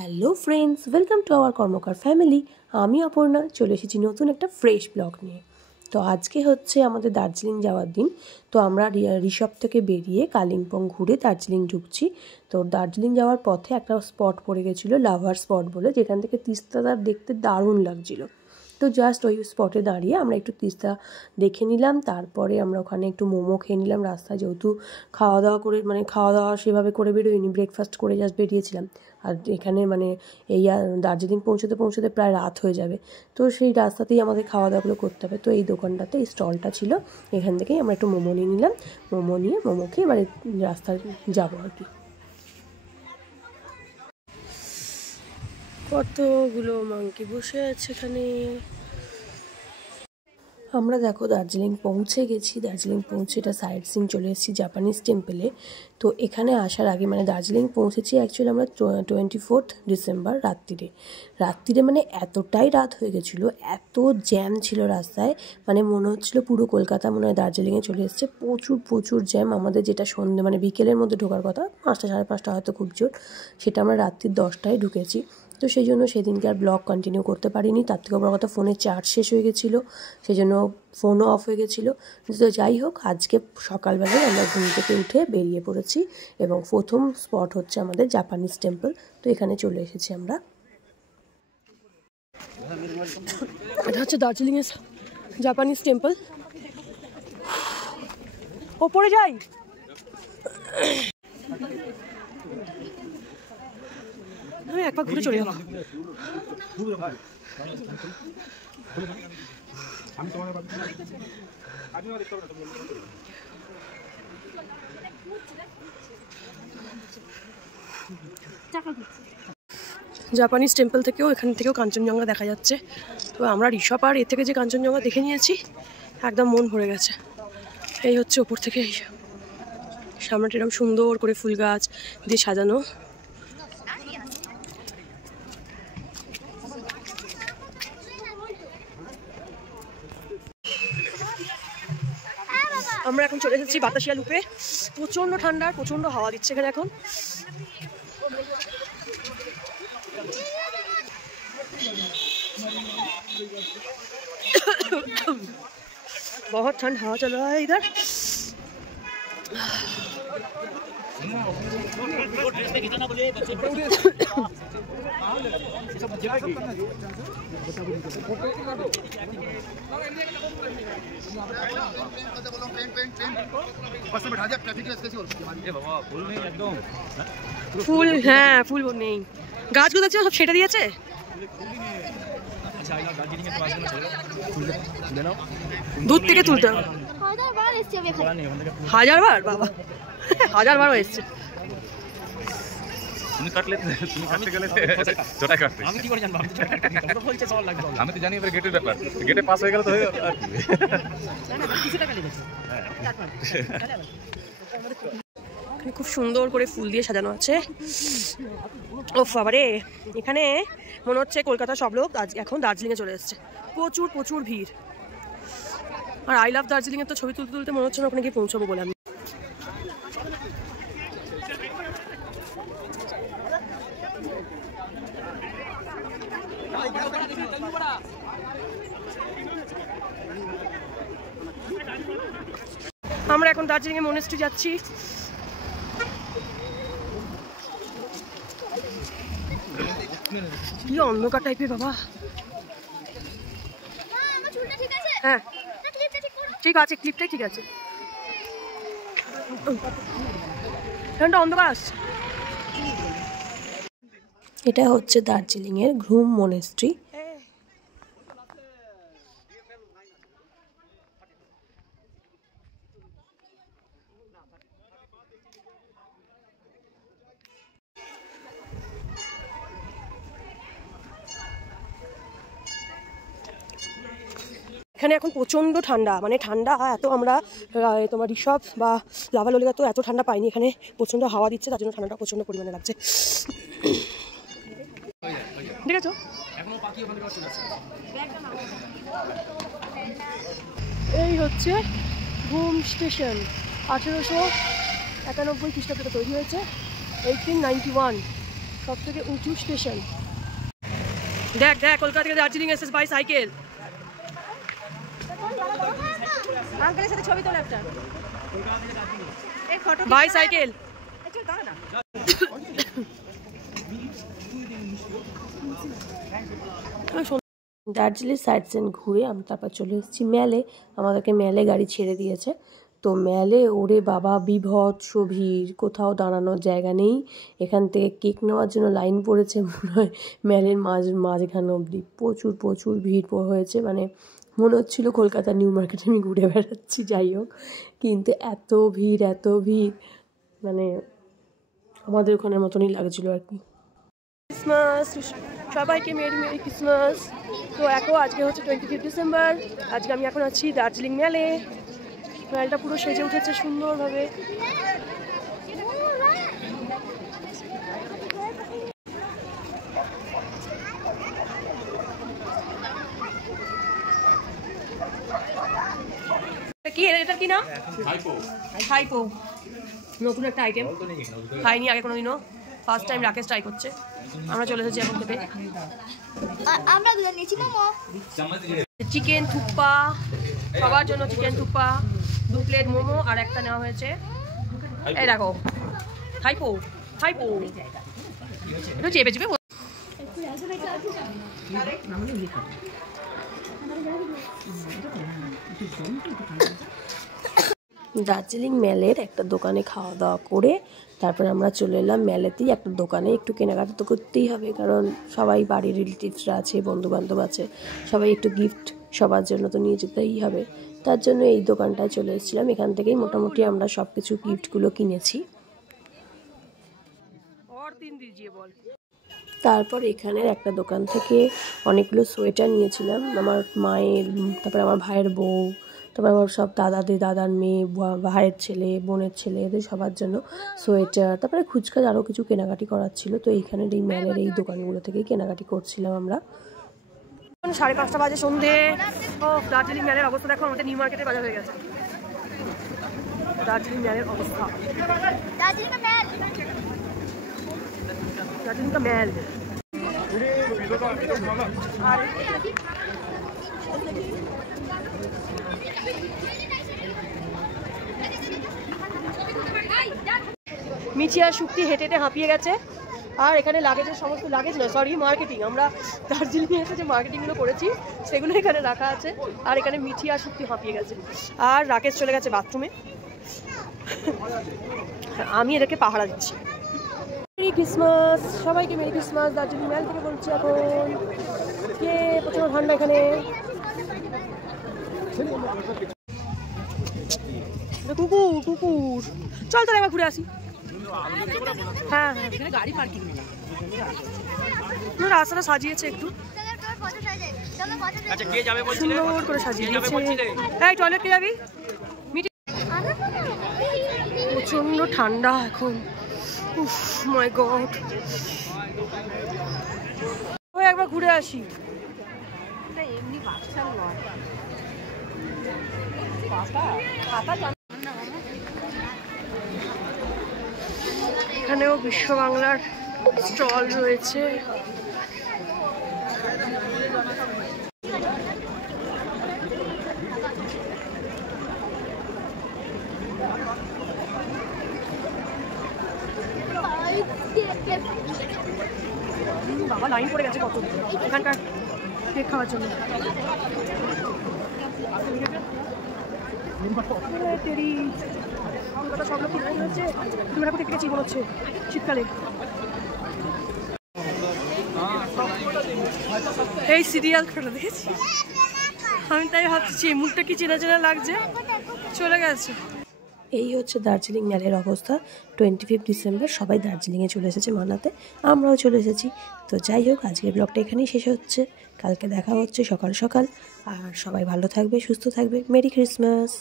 Hello friends, welcome to our Karmakar family. আমি অপর্ণা চলে এসেছি নতুন একটা ফ্রেশ ব্লগ নিয়ে। তো আজকে হচ্ছে আমাদের দার্জিলিং যাওয়ার দিন। তো আমরা ঋষভ থেকে বেরিয়ে কালিম্পং ঘুরে দার্জিলিং ঢুকছি। তো দার্জিলিং যাওয়ার পথে একটা স্পট পড়ে গেছিলো, লাভার স্পট বলে, যেখান থেকে তিস্তাদার দেখতে দারুণ লাগছিলো। তো জাস্ট ওই স্পটে দাঁড়িয়ে আমরা একটু তিস্তা দেখে নিলাম। তারপরে আমরা ওখানে একটু মোমো খেয়ে নিলাম রাস্তায়, যেহেতু খাওয়া দাওয়া সেভাবে করে বেরোয়নি, ব্রেকফাস্ট করে জাস্ট বেরিয়েছিলাম। আর এখানে এই দার্জিলিং পৌঁছতে প্রায় রাত হয়ে যাবে। তো সেই রাস্তাতেই আমাদের খাওয়া দাওয়াগুলো করতে হবে। তো এই দোকানটাতে এই স্টলটা ছিল, এখান থেকেই আমরা একটু মোমো নিয়ে নিলাম। মোমো নিয়ে মোমো খেয়ে এবারে রাস্তায় যাবো আর কি। কতগুলো মাংকি বসে আছে এখানে। আমরা দেখো দার্জিলিং পৌঁছে গেছি। দার্জিলিং পৌঁছে এটা সাইট সিন চলে এসেছি জাপানিজ টেম্পলে। তো এখানে আসার আগে দার্জিলিং পৌঁছেছি অ্যাকচুয়ালি আমরা 24 ডিসেম্বর রাত্রিরে এতটাই রাত হয়ে গেছিলো, এত জ্যাম ছিল রাস্তায়, মনে হচ্ছিলো পুরো কলকাতা মনে হয় দার্জিলিংয়ে চলে এসছে। প্রচুর জ্যাম। আমাদের যেটা সন্ধ্যে বিকেলের মধ্যে ঢোকার কথা 5টা সাড়ে 5টা হয়তো খুব জোর, সেটা আমরা রাত্রির 10টায় ঢুকেছি। তো সেই জন্য সেদিনকে আর ব্লগ কন্টিনিউ করতে পারিনি। তার থেকে বড় কথা, ফোনের চার্জ শেষ হয়ে গেছিলো, সেই জন্য ফোনও অফ হয়ে গেছিলো। তো যাই হোক, আজকে সকালবেলায় আমরা ঘুম থেকে উঠে বেরিয়ে পড়েছি এবং প্রথম স্পট হচ্ছে আমাদের জাপানিজ টেম্পল। তো এখানে চলে এসেছি আমরা। এটা হচ্ছে দার্জিলিংয়ের জাপানিজ টেম্পল। ওপরে যাই। আমি একবার ঘুরে চলে যাবো। জাপানিজ টেম্পল থেকেও এখান থেকেও কাঞ্চনজঙ্ঘা দেখা যাচ্ছে। তো আমরা ঋষভ আর এর থেকে যে কাঞ্চনজঙ্ঘা দেখে নিয়েছি, একদম মন ভরে গেছে। এই হচ্ছে ওপর থেকে সামনেটা এরকম সুন্দর করে ফুল গাছ দিয়ে সাজানো। আমরা এখন চলে এসেছি বাতাসিয়া লুপে। প্রচন্ড ঠান্ডা, প্রচন্ড হাওয়া দিচ্ছে এখানে এখন। बहुत ठंड हवा चल रहा है इधर। ফুল, হ্যাঁ ফুল নেই, গাছগুলো আছে সব ছেটে দিয়েছে। দূর থেকে তুলতে হবে। 1000 বার বাবা, 1000 বার এসছে। তুমি কাটলে, তুমি কাটতে গেলে জোটাই কাটতে। আমি কি করে জানবো? আমি তো বলছে সবার লাগবে। আমি তো জানি এবার গেটের ব্যাপার, গেটে পাস হয়ে গেল তো হয়ে আর কি। না না, কিছু টাকা লেগেছে। খুব সুন্দর করে ফুল দিয়ে সাজানো আছে। ওফ বাবারে, এখানে মনে হচ্ছে কলকাতার সব লোক আজ এখন দার্জিলিংয়ে চলে এসছে। প্রচুর ভিড়। আর আই লাভ দার্জিলিংয়ের তো ছবি তুলতে তুলতে মনে হচ্ছে না ওখানে গিয়ে পৌঁছাবো বলে। আমরা এখন দার্জিলিং এ মনেস্ট্রি যাচ্ছি। কি অন্ধকার টাইপের বাবা। হ্যাঁ ঠিক আছে, ক্লিপটাই ঠিক আছে। অন্ধকার আসছে। এটা হচ্ছে দার্জিলিং এর ঘুম মনেস্ট্রি। এখানে এখন প্রচন্ড ঠান্ডা, ঠান্ডা এত আমরা তোমার ঋষভ বা লাভা ললিকা তো এত ঠান্ডা পাইনি। এখানে প্রচন্ড হাওয়া দিচ্ছে, তার জন্য ঠান্ডাটা প্রচন্ড পরিমাণে লাগছে। ঠিক আছে, এই হচ্ছে ঘুম স্টেশন। 1891 খ্রিস্টাব্দে তৈরি হয়েছে, 1891। সব থেকে উঁচু স্টেশন। দেখ দেখ কলকাতা থেকে দার্জিলিং এসেছিস বাই সাইকেল। আঙ্কেলের সাথে ছবি তোলা একটা bicycle. Darjeeling sightseeing ঘুরে আমি তারপর চলে এসেছি ম্যালে। আমাদেরকে ম্যালে গাড়ি ছেড়ে দিয়েছে। তো ম্যালে ওরে বাবা বীভৎস ভিড়, কোথাও দাঁড়ানোর জায়গা নেই। এখান থেকে কেক নেওয়ার জন্য লাইন পড়েছে মনে হয় ম্যালের মাঝখানে অবধি। প্রচুর প্রচুর ভিড় হয়েছে, মানে মনে হচ্ছিলো কলকাতা নিউ মার্কেটে আমি ঘুরে বেড়াচ্ছি। যাই হোক, কিন্তু এত ভিড় মানে আমাদের ওখানের মতনই লাগছিলো আর কি। ক্রিসমাস সবাইকে মেরি মেরি ক্রিসমাস। তো আজকে হচ্ছে 25 ডিসেম্বর। আজকে আমি এখন আছি দার্জিলিং মেলে। মেলটা পুরো সেজে উঠেছে সুন্দরভাবে। কি এটার কি নাম? হাইপো। নতুন একটা আইটেম, খাইনি আগে কোনোদিনও, ফার্স্ট টাইম রাকেশ ট্রাই করছে। আমরা চলে এসেছি এখন খেতে। চিকেন থুপ্পা, সবার জন্য চিকেন থুপ্পা, 2 প্লেট মোমো আর একটা নেওয়া হয়েছে। এই দেখো হাইপো একটু চেপে চেপে। দার্জিলিং ম্যালের একটা দোকানে খাওয়া দাওয়া করে তারপরে আমরা চলে এলাম ম্যালেতেই একটা দোকানে। একটু কেনাকাটা তো করতেই হবে, কারণ সবাই বাড়ির রিলেটিভসরা আছে, বন্ধুবান্ধব আছে, সবাই একটু গিফট সবার জন্য তো নিয়ে যেতেই হবে। তার জন্য এই দোকানটায় চলে এসেছিলাম। এখান থেকেই মোটামুটি আমরা সব কিছু গিফটগুলো কিনেছি। তারপর এখানের একটা দোকান থেকে অনেকগুলো সোয়েটার নিয়েছিলাম আমার মায়ের, তারপরে আমার ভাইয়ের বউ, তারপর আমার সব দাদার মেয়ে, ভাইয়ের ছেলে, বোনের ছেলে, এদের সবার জন্য সোয়েটার, তারপরে খুচকাজ আরও কিছু কেনাকাটি করার ছিল। তো এইখানের এই ম্যালের এই দোকানগুলো থেকেই কেনাকাটি করছিলাম আমরা। 5:30 বাজে সন্ধে। ও দার্জিলিং ম্যালের অবস্থা দেখো, আমাদের নিউ মার্কেটের বাজার হয়ে গেছে। দার্জিলিং ম্যালের অবস্থা, দার্জিলিং কা ম্যাল। মিঠি আর শুক্তি হেঁটে হেঁটে হাঁপিয়ে গেছে। আর এখানে লাগেজের সমস্ত মার্কেটিং, আমরা দার্জিলিংয়ে এসে যে মার্কেটিংগুলো করেছি সেগুলো এখানে রাখা আছে। আর এখানে মিঠি আর শুক্তি হাঁপিয়ে গেছে, আর রাকেশ চলে গেছে বাথরুমে। আমি এদেরকে পাহারা দিচ্ছি। মেরি ক্রিসমাস সবাইকে, মেরি ক্রিসমাস। দার্জিলিং ম্যাল থেকে বলছি এখন। কে প্রচুর ঠান্ডা এখানে। কুকুর চল তাহলে একবার ঘুরে আসি। হ্যাঁ গাড়ি পার্কিং, রাস্তাটা সাজিয়েছে একটু সুন্দর করে সাজিয়ে দিয়েছে। এই টয়লেট কে যাবি? প্রচন্ড ঠান্ডা এখন। উফ মাই গড, ওই একবার ঘুরে আসি। এমনি বাচ্চার নয়, এখানেও বিশ্ব বাংলার স্টল রয়েছে। বাবা লাইন পড়ে গেছে কত এখানকার কেক খাওয়ার জন্য। সব লোক হচ্ছে, তুমি কোথায় গেছি মনে হচ্ছে শীতকালে। এই সিরিয়াল করে দেখেছি আমি, তাই ভাবছি মুখটা কি চেনা চেনা লাগছে। চলে গেছে। এই হচ্ছে দার্জিলিং ম্যালের অবস্থা। 25 ডিসেম্বর সবাই দার্জিলিংয়ে চলে এসেছে মানাতে, আমরাও চলে এসেছি। তো যাই হোক, আজকের ব্লগটা এখানেই শেষ হচ্ছে। কালকে দেখা হচ্ছে সকাল সকাল। আর সবাই ভালো থাকবে, সুস্থ থাকবে। Merry Christmas.